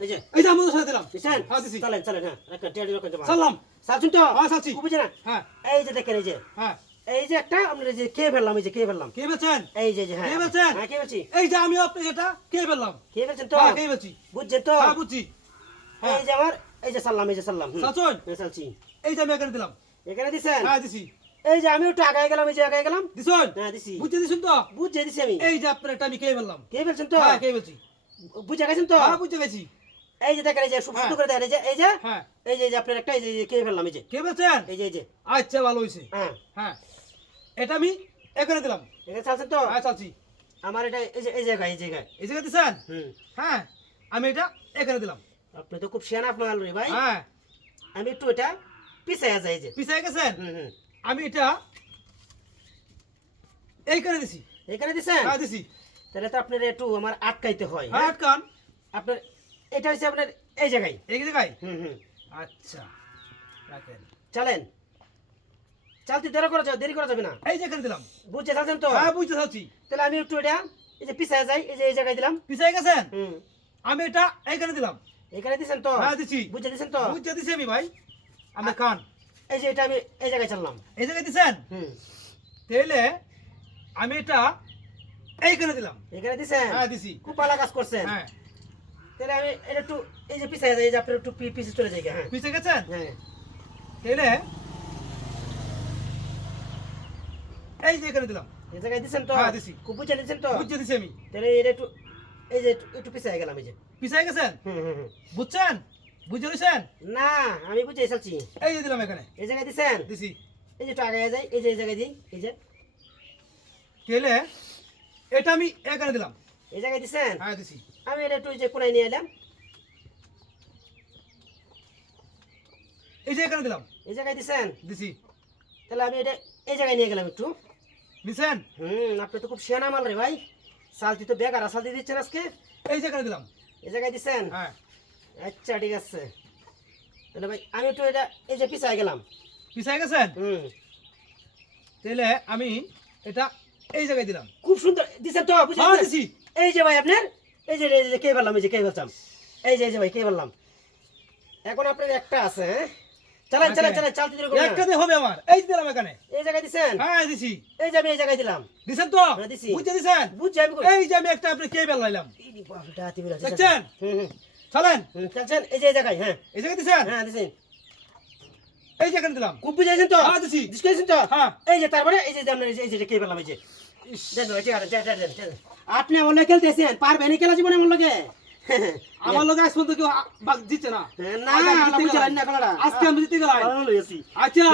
এই যে আমাদের সাথে দিলাম দিছেন? হ্যাঁ দিছি চলেন চলেন হ্যাঁ একটা টেডি রকম জমা সালাম সালছুন তো হ্যাঁ সালছি বুঝে না হ্যাঁ এই যে দেখেন হ্যাঁ এই যে একটা আমরা যে কে ফেললাম এই যে কে ফেললাম কে বলছেন এই যে হ্যাঁ কে বলছেন? হ্যাঁ কে বলছি এই যে আমি আপনি এটা কে বললাম কে ফেলছেন তো হ্যাঁ কে বলছি বুঝছেন তো হ্যাঁ বুঝছি হ্যাঁ এই যে আমার এই যে সাল্লাম সালছুন সালছি এই যে আমি এখানে দিলাম এখানে দিছেন হ্যাঁ দিছি এই যে আমি একটু আগায় গেলাম এই যে আগায় গেলাম দিছুন হ্যাঁ দিছি বুঝতে দিছুন তো বুঝে দিছি আমি এই যে আপনার এটা আমি কে বললাম কে ফেলছেন তো হ্যাঁ কে বলছি বুঝে গেছেন তো হ্যাঁ বুঝতে গেছি এই যে দেখেন এই যে শুধু করে দেখেন এই যে হ্যাঁ এই যে আপনার একটা এই যে কে ফেললাম এই যে কে বলছেন এই যে আচ্ছা ভালো হইছে হ্যাঁ হ্যাঁ এটা আমি এখানে দিলাম এখানে চালছেন তো হ্যাঁ চালছি আমার এটা এই জায়গায় এই জায়গায় দিছেন হুম হ্যাঁ আমি এটা এখানে দিলাম আপনি তো খুব শিয়ানা মাল রে ভাই হ্যাঁ আমি একটু এটা পিছায়া যাই যে পিছায় গেছেন হুম আমি এটা এইখানে দিছি এখানে দিছেন হ্যাঁ দিছি তাহলে তো আপনার একটু আমার আটকাইতে হয় হ্যাঁ আটকান আপনার এটা হচ্ছে আপনার এই জায়গায় এই জায়গায় হুম আচ্ছা রাখেন চলেন চালতে দেরি করা যাবে না এই যে এখানে দিলাম বুঝতে চাচ্ছেন তো হ্যাঁ বুঝতে চাচ্ছি তাহলে আমি একটু এটা এই যে পিছায়া যাই এই যে এই জায়গায় দিলাম পিছায় গেছেন হুম আমি এটা এইখানে দিলাম এখানে দিছেন তো হ্যাঁ দিছি বুঝতে দিছেন তো বুঝতে দিছি আমি ভাই আমি কান এই যে এটা আমি এই জায়গায় চাললাম এই জায়গায় দিছেন হুম তাহলে আমি এটা এইখানে দিলাম এখানে দিছেন হ্যাঁ দিছি খুব ভালো কাজ করছেন হ্যাঁ তাহলে আমি এটা একটু এই যে পিছায়া যাই এই যে আপনার একটু পিছে চলে যাই হ্যাঁ পিছে গেছেন হ্যাঁ তাহলে এই যে এখানে দিলাম এই জায়গায় দিছেন তো হ্যাঁ, দিছি। খুব বুঝে দিছেন তো বুঝতে দিছি আমি তাহলে এটা একটু এই যে একটু পিছায় গেলাম এই যে পিছায় গেছেন হুম বুঝছেন বুঝে দিছেন না আমি বুঝে চালছি এই যে দিলাম এখানে এই জায়গায় দিছেন দিছি এই যে একটু আগে যাই এই যে এই জায়গায় দিই এই যে তাহলে এটা আমি এখানে দিলাম এই জায়গায় দিছেন হ্যাঁ দিছি আমি এটা একটু এই যে কোনায় নিয়ে এলাম এই যে এখানে দিলাম এই জায়গায় দিছেন দিছি তাহলে আমি এটা এই জায়গায় নিয়ে গেলাম একটু দিছেন আপনি তো খুব সেনা মাল রে ভাই সালতি তো বেকার সালতি দিচ্ছেন আজকে এই যে এখানে দিলাম এই জায়গায় দিছেন হ্যাঁ আচ্ছা ঠিক আছে তাহলে ভাই আমি একটু এটা এই যে পিছায় গেলাম পিছায় গেছেন তাহলে আমি এটা এই জায়গায় দিলাম খুব সুন্দর দিছেন তো হ্যাঁ বুঝছেন দিছি এই যে ভাই আপনার এই যে কে বললাম এই যে কে বললাম এই যে ভাই কে বললাম এখন আপনার একটা আছে হ্যাঁ চলেন চালতে দিলে একটা দিয়ে হবে আমার এই যে দিলাম এখানে এই জায়গায় দিছেন হ্যাঁ দিছি এই যে আমি এই জায়গায় দিলাম দিছেন তো হ্যাঁ, দিছি। বুঝতে দিছেন বুঝছি আমি এই যে আমি একটা আপনি কে বেলাইলাম এই বাপটা হাতি বিলা দেখছেন চলেন চলছেন এই যে এই জায়গায় হ্যাঁ এই জায়গায় দিছেন হ্যাঁ দিছেন এই যে এখানে দিলাম খুব বুঝাইছেন তো হ্যাঁ দিছি দিছেন তো হ্যাঁ এই যে তারপরে এই যে আপনার এই যে কে বললাম এই যে দেন আপনি আমার লোক খেলতেছেন পারবেন খেলা জীবনে আমার লোকে আমার লোক আজ পর্যন্ত কেউ দিচ্ছে না না আল্লাহ বুঝালেন না খেলাটা আজকে আমি জিতে গেলাম ভালো লইছি আচ্ছা